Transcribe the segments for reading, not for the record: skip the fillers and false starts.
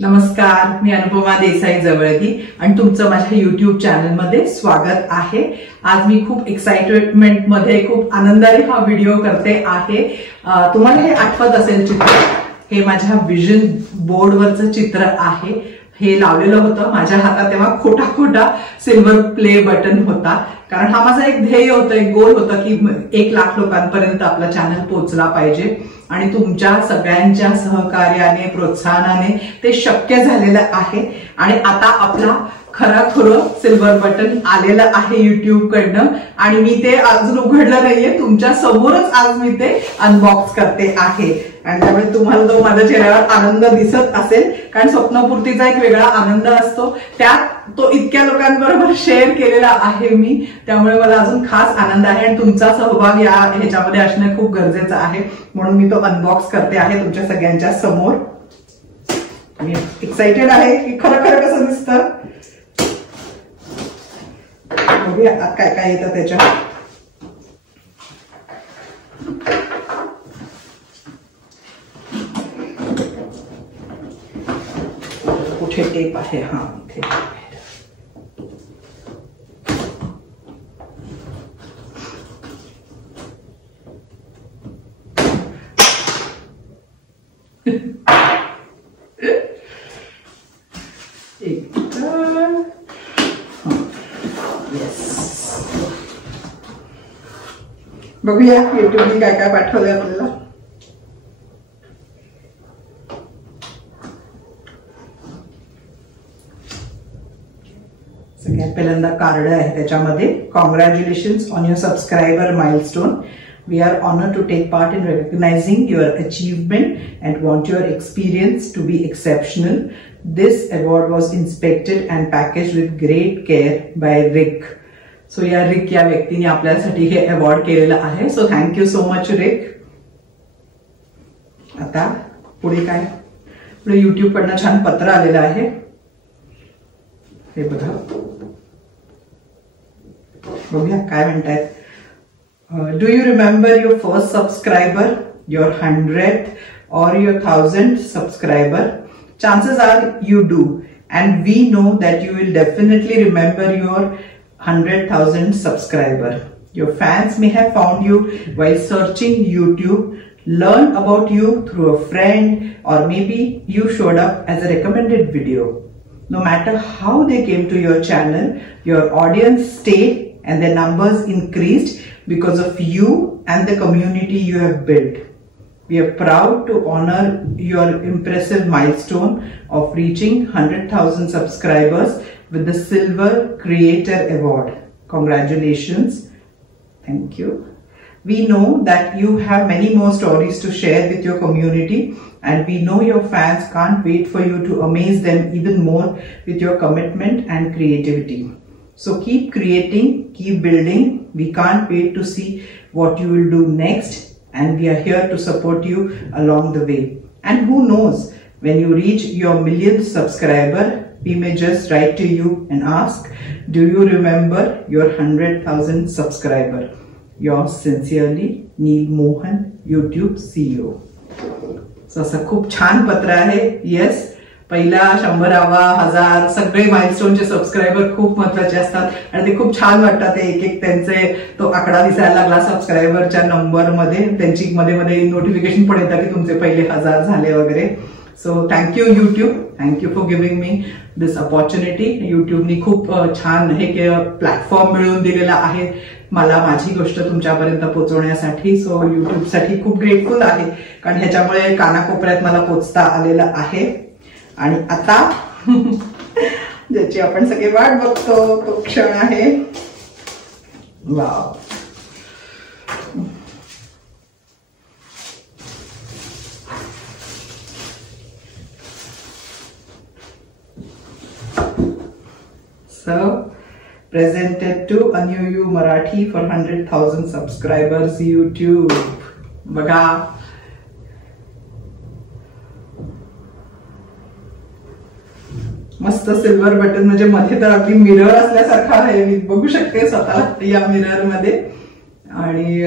नमस्कार, मी अनुपमा देसाई जवळगी आणि तुमचं माझ्या YouTube चॅनलमध्ये स्वागत आहे। आज मी खूप एक्साइटमेंट मध्ये खूप आनंदाने हा व्हिडिओ करते आहे। तुम्हाला हे आठवत असेल चित्र, हे माझ्या विजन बोर्डवरचं चित्र आहे। हे लावलेलं होतं माझ्या हातात तेव्हा खोटा सिल्वर प्ले बटन होता, कारण हा माझा एक ध्येय होतं, एक गोल होता की 1 लाख लोकांपर्यंत आपला चॅनल पोहोचला पाहिजे आणि तुमच्या सगळ्यांच्या सहकार्याने प्रोत्साहनाने ते शक्य झालेलं आहे। आणि आता आपला खरं सिल्वर बटन आलेलं आहे YouTube कडनं आणि मी ते अजून उघडलं नाहीये, तुमच्या समोरच आज मी ते अनबॉक्स करते आहे। आणि त्यामुळे तुम्हाला तो माझ्या चेहऱ्यावर आनंद दिसत असेल, कारण स्वप्नपूर्तीचा एक वेगळा आनंद असतो, त्यात तो इतक्या लोकांबरोबर शेअर केलेला आहे मी, त्यामुळे मला अजून खास आनंद आहे आणि तुमचा सहभाग या ह्याच्यामध्ये असणं खूप गरजेचं आहे, म्हणून मी तो अनबॉक्स करते आहे तुमच्या सगळ्यांच्या समोर। मी एक्साइटेड आहे की खरं कसं दिसतं, बघूया काय काय येतं त्याच्यात। कुठे टेप आहे? हा, इथे बघूया युट्यूबने काय काय पाठवलंय आपल्याला। सगळ्यात पहिल्यांदा कार्ड आहे, त्याच्यामध्ये congratulations on your subscriber milestone. We are honored to take part in recognizing your achievement and want your experience to be exceptional. This award was inspected and packaged with great care by Rick. So या रिक या व्यक्तीने आपल्यासाठी हे award केलेलं आहे, so thank you so much रिक। आता पुढे काय? पुढे YouTube कडनं छान पत्र आलेलं आहे, हे बघा, बघूया काय म्हणतायत। Do you remember your first subscriber, your 100th or your 1000th subscriber? Chances are you do, and we know that you will definitely remember your 100,000 subscriber. Your fans may have found you while searching YouTube, learned about you through a friend, or maybe you showed up as a recommended video. No matter how they came to your channel, your audience stayed and their numbers increased because of you and the community you have built. We are proud to honor your impressive milestone of reaching 100,000 subscribers with the Silver Creator Award. Congratulations. Thank you. We know that you have many more stories to share with your community, and we know your fans can't wait for you to amaze them even more with your commitment and creativity. So keep creating, keep building. We can't wait to see what you will do next, and we are here to support you along the way. And who knows, when you reach your 1,000,000th subscriber, we may just write to you and ask, do you remember your 100,000th subscriber? Yours sincerely, Neil Mohan, YouTube CEO. So असं खूप छान पत्र आहे। Yes, पहिला 100वा 1000 सगळे माइलस्टोनचे subscriber खूप महत्वाचे असतात आणि ते खूप छान वाटतात। ते एक त्यांचे तो आकडा दिसायला लागला सबस्क्रायबरच्या नंबर मध्ये, त्यांची मध्ये नोटिफिकेशन पण येतं की तुमचे पहिले 1000 झाले वगैरे। So thank you YouTube, thank you for giving me this opportunity. YouTubeने खूप छान हे प्लॅटफॉर्म मिळवून दिलेला आहे मला माझी गोष्ट तुमच्यापर्यंत पोहोचवण्यासाठी। सो YouTubeसाठी खूप ग्रेटफुल आहे, कारण ह्याच्यामुळे कानाकोपऱ्यात मला पोहोचता आलेलं आहे। आणि आता ज्याची आपण सगळे वाट बघतो तो क्षण आहे। Wow, so presented to Anu Marathi for 100,000 subscribers YouTube. बघा, मस्त सिल्वर बटन, म्हणजे मध्ये तर अगदी मिरर असल्यासारखं आहे, मी बघू शकते स्वतःला या मिरर मध्ये, आणि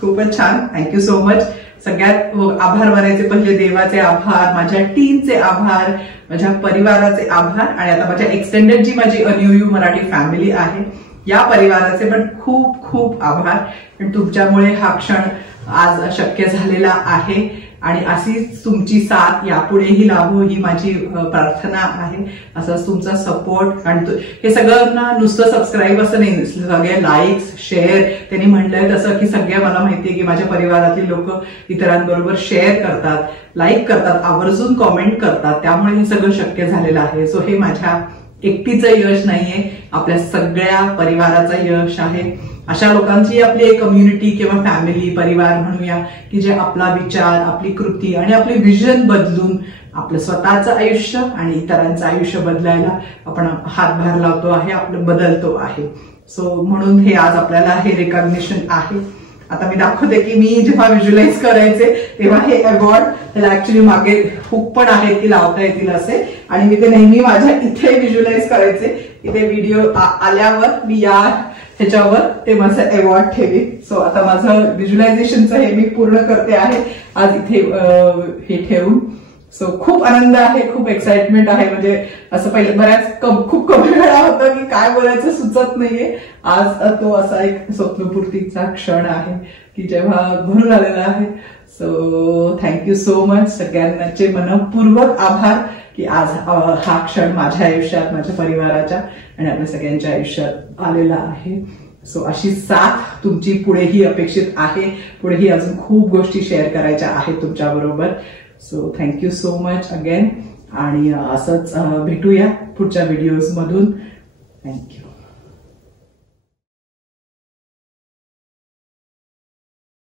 खूपच छान। Thank you so much. सगळ्यात आभार मानायचे पहिले देवाचे आभार, माझ्या टीमचे आभार, माझ्या परिवाराचे आभार आणि आता माझ्या एक्सटेंडेड जी माझी न्यू मराठी फॅमिली आहे या परिवाराचे पण खूप खूप आभार. पण तुमच्यामुळे हा क्षण आज शक्य झालेला आहे आणि अशीच तुमची साथ यापुढेही लाभो ही माझी प्रार्थना आहे. असंच तुमचा सपोर्ट आणि हे सगळं ना नुसतं सबस्क्राईब असं नाही, सगळे लाईक्स शेअर त्यांनी म्हणलंय तसं की सगळ्या मला माहितीये की माझ्या परिवारातली लोक इतरांबरोबर शेअर करतात, लाईक करतात, आवर्जून कॉमेंट करतात, त्यामुळे हे सगळं शक्य झालेलं आहे. सो हे माझ्या एकटीचं यश नाहीये, आपल्या सगळ्या परिवाराचं यश आहे. अशा लोकांची आपली एक कम्युनिटी किंवा फॅमिली परिवार म्हणूया की जे आपला विचार, आपली कृती आणि आपली विजन बदलून आपलं स्वतःचं आयुष्य आणि इतरांचं आयुष्य बदलायला आपण हातभार लावतो आहे, आपलं बदलतो आहे. सो म्हणून हे आज आपल्याला हे रिकॉग्निशन आहे. आता मी दाखवते की मी जेव्हा व्हिज्युअलाइज करायचे तेव्हा हे अवॉर्ड त्याला ऍक्च्युली मागे हुक पण आहे की लावता येतील असे आणि मी ते नेहमी माझ्या इथे व्हिज्युअलाइज करायचे. इथे व्हिडिओ आल्यावर मी या ह्याच्यावर ते माझं अवॉर्ड ठेवी. सो आता माझं व्हिज्युअलायझेशनचं हे मी पूर्ण करते आहे आज इथे हे ठेवून. सो खूप आनंद आहे, खूप एक्साइटमेंट आहे. म्हणजे असं पहिलं खूप कमी वेळा होतं की काय बोलायचं सुचत नाहीये. आज तो असा एक स्वप्नपूर्तीचा क्षण आहे की जेव्हा भरून आलेला आहे. सो थँक्यू सो मच, सगळ्यांचे मनपूर्वक आभार की आज हा क्षण माझ्या आयुष्यात, माझ्या परिवाराच्या आणि आपल्या सगळ्यांच्या आयुष्यात आलेला आहे. सो अशी साथ तुमची पुढेही अपेक्षित आहे. पुढेही अजून खूप गोष्टी शेअर करायच्या आहेत तुमच्या बरोबर. So thank you so much again आणि असंच भेटूया पुढच्या व्हिडिओज मधून. थँक्यू.